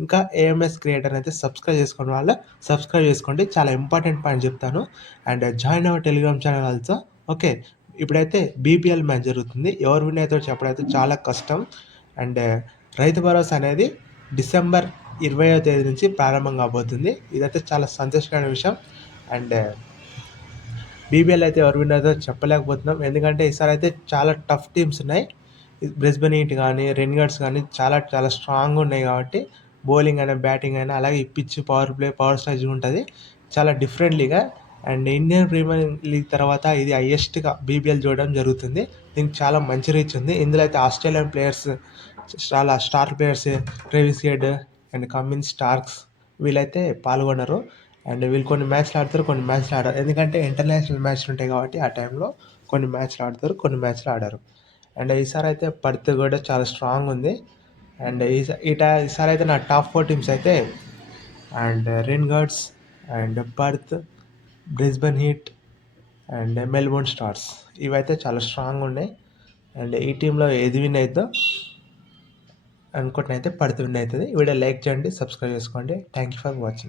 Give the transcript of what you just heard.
ఇంకా AMS creator అయితే subscribe చేసుకోండి. చాలా ఇంపార్టెంట్ పాయింట్ చెప్తాను. And join hour Telegram channel also. Okay. ఇప్పుడైతే బీపీఎల్ మ్యాచ్ జరుగుతుంది. ఎవరు విన్ అవుతారో చెప్పడైతే చాలా కష్టం. అండ్ రైతు భరోసా అనేది డిసెంబర్ 20వ తేదీ నుంచి ప్రారంభం కాబోతుంది. ఇదైతే చాలా సంతోషకరమైన విషయం. అండ్ బీబీఎల్ అయితే ఎవరు విన్ అవుతారో చెప్పలేకపోతున్నాం. ఎందుకంటే ఈసారి అయితే చాలా టఫ్ టీమ్స్ ఉన్నాయి. బ్రిస్బెన్ హీట్ కానీ, రెన్గర్స్ కానీ చాలా చాలా స్ట్రాంగ్ ఉన్నాయి కాబట్టి బౌలింగ్ అయినా బ్యాటింగ్ అయినా అలాగే ఈ pitch power play power strategy ఉంటుంది. చాలా డిఫరెంట్లీగా. అండ్ ఇండియన్ ప్రీమియర్ లీగ్ తర్వాత ఇది హైయెస్ట్గా బీబీఎల్ చూడడం జరుగుతుంది. దీనికి చాలా మంచి రీచ్ ఉంది. ఇందులో అయితే ఆస్ట్రేలియన్ ప్లేయర్స్, చాలా star players, Travis Head and Cummins Starks వీళ్ళైతే పాల్గొన్నారు. అండ్ వీళ్ళు కొన్ని మ్యాచ్లు ఆడతారు, కొన్ని మ్యాచ్లు ఆడరు. ఎందుకంటే ఇంటర్నేషనల్ మ్యాచ్లు ఉంటాయి కాబట్టి ఆ టైంలో కొన్ని మ్యాచ్లు ఆడతారు, కొన్ని మ్యాచ్లు ఆడరు. అండ్ ఈసారి అయితే పర్త్ కూడా చాలా స్ట్రాంగ్ ఉంది. అండ్ ఈసారి అయితే నా టాప్ 4 టీమ్స్ అయితే and Renegades and Perth, Brisbane Heat and Melbourne Stars ఇవైతే చాలా స్ట్రాంగ్ ఉన్నాయి. అండ్ ఈ టీంలో ఏది విన్ అవుతుందో అనుకుంటున్నైతే పర్త్ విన్ అవుతుంది. వీడియో లైక్ చేయండి, సబ్స్క్రైబ్ చేసుకోండి. Thank you for watching.